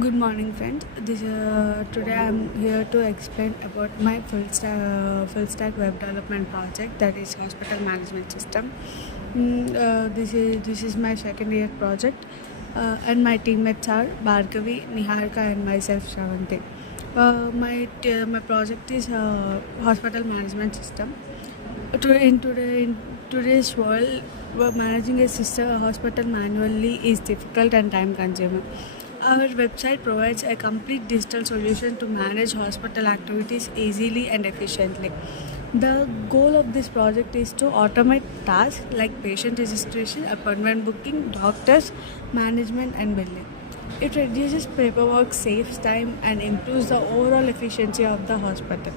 Good morning, friends. Today I'm here to explain about my full stack web development project, that is hospital management system. This is my second year project, and my teammates are Bhargavi, Niharika, and myself, Shravanti. My project is hospital management system. In today's world, managing a hospital manually is difficult and time consuming. Our website provides a complete digital solution to manage hospital activities easily and efficiently. The goal of this project is to automate tasks like patient registration, appointment booking, doctors, management, and billing. It reduces paperwork, saves time, and improves the overall efficiency of the hospital.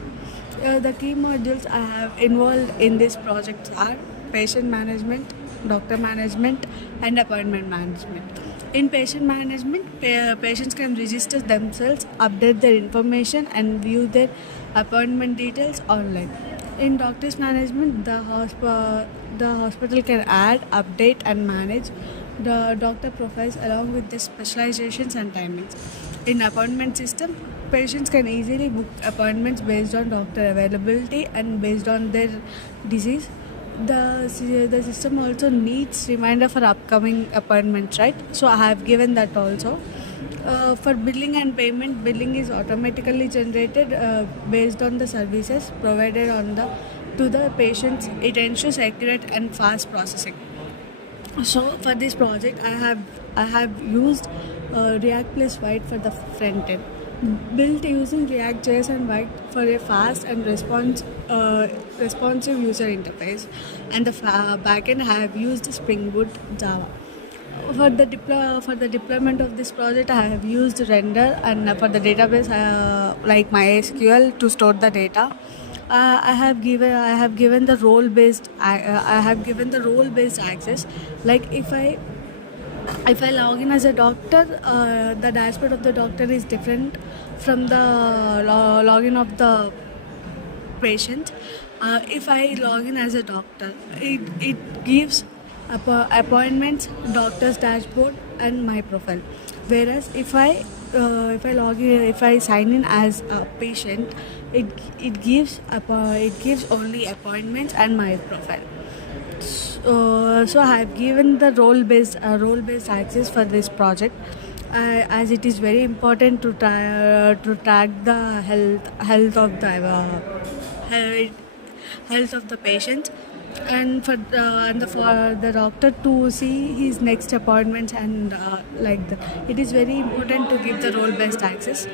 The key modules I have involved in this project are patient management, doctor management, and appointment management. In patient management, patients can register themselves, update their information, and view their appointment details online. In doctors management, the hospital can add, update, and manage the doctor profiles along with the specializations and timings. In appointment system, patients can easily book appointments based on doctor availability and based on their disease. The system also needs reminder for upcoming appointments, right? So I have given that also. For billing and payment, billing is automatically generated based on the services provided on the to the patients. It ensures accurate and fast processing. So for this project, I have used React plus White for the front end, built using React.js and White for a fast and responsive user interface, and the backend I have used Spring Boot Java. For the deployment of this project, I have used Render, and for the database, like MySQL to store the data. I have given the role based access. Like if I log in as a doctor, the dashboard of the doctor is different from the login of the patient. If I log in as a doctor, it gives appointments, doctor's dashboard, and my profile. Whereas if I sign in as a patient, it it gives only appointments and my profile. So I have given the role based access for this project, as it is very important to track the health, health of the patient, and for the doctor to see his next appointments, and like that. It is very important to give the role based access.